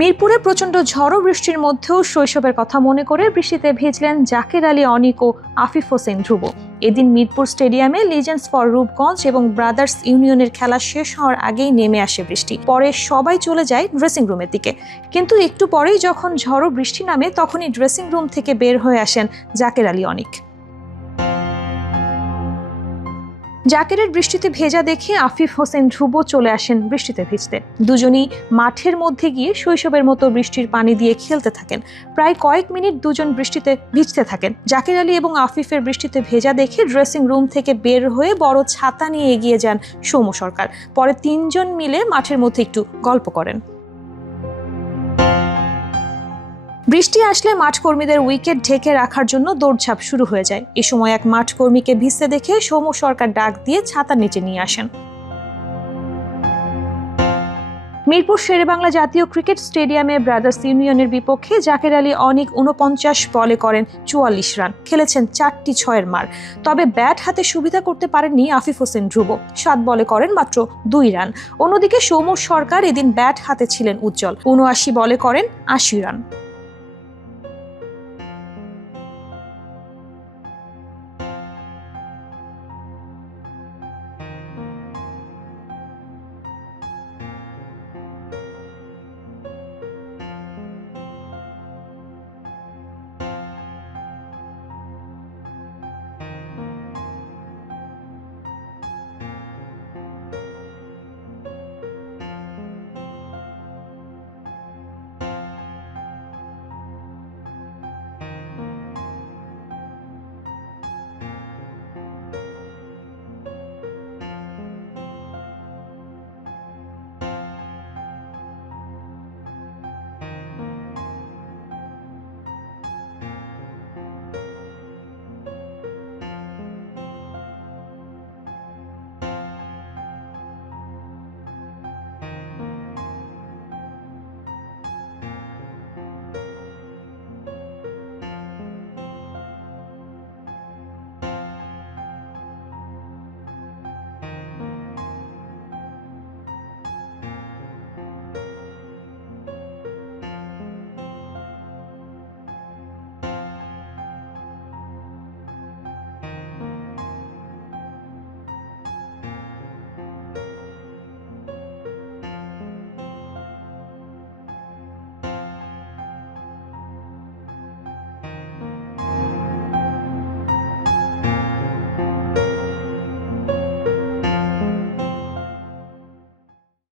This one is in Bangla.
মিরপুরে প্রচণ্ড ঝড় বৃষ্টির মধ্যেও শৈশবের কথা মনে করে বৃষ্টিতে ভিজলেন জাকের আলী অনিক ও আফিফ হোসেন ধ্রুব। এদিন মিরপুর স্টেডিয়ামে লিজেন্ডস ফর রূপগঞ্জ এবং ব্রাদার্স ইউনিয়নের খেলা শেষ হওয়ার আগেই নেমে আসে বৃষ্টি। পরে সবাই চলে যায় ড্রেসিং রুমের দিকে, কিন্তু একটু পরেই যখন ঝড় বৃষ্টি নামে তখনই ড্রেসিং রুম থেকে বের হয়ে আসেন জাকের আলী অনিক। জাকেরের বৃষ্টিতে ভেজা দেখে আফিফ হোসেন ধ্রুব চলে আসেন বৃষ্টিতে ভিজতে। দুজনই মাঠের মধ্যে গিয়ে শৈশবের মতো বৃষ্টির পানি দিয়ে খেলতে থাকেন। প্রায় কয়েক মিনিট দুজন বৃষ্টিতে ভিজতে থাকেন। জাকের আলী এবং আফিফের বৃষ্টিতে ভেজা দেখে ড্রেসিং রুম থেকে বের হয়ে বড় ছাতা নিয়ে এগিয়ে যান সৌম্য সরকার। পরে তিনজন মিলে মাঠের মধ্যে একটু গল্প করেন। বৃষ্টি আসলে মাঠকর্মীদের উইকেট ঢেকে রাখার জন্য দৌড়ঝাঁপ শুরু হয়ে যায়। এ সময় এক মাঠকর্মীকে ভিজতে দেখে সৌম্য সরকার ডাক দিয়ে ছাতার নিচে নিয়ে আসেন। মিরপুর শেরেবাংলা জাতীয় ক্রিকেট স্টেডিয়ামে ব্রাদার্স ইউনিয়নের বিপক্ষে জাকের আলী অনিক ৪৯ বলে করেন ৪৪ রান, খেলেছেন ৪টি ৬-এর মার। তবে ব্যাট হাতে সুবিধা করতে পারেননি আফিফ হোসেন ধ্রুব, ৭ বলে করেন মাত্র ২ রান। অন্যদিকে সৌম্য সরকার এদিন ব্যাট হাতে ছিলেন উজ্জ্বল, ৭৯ বলে করেন ৮০ রান।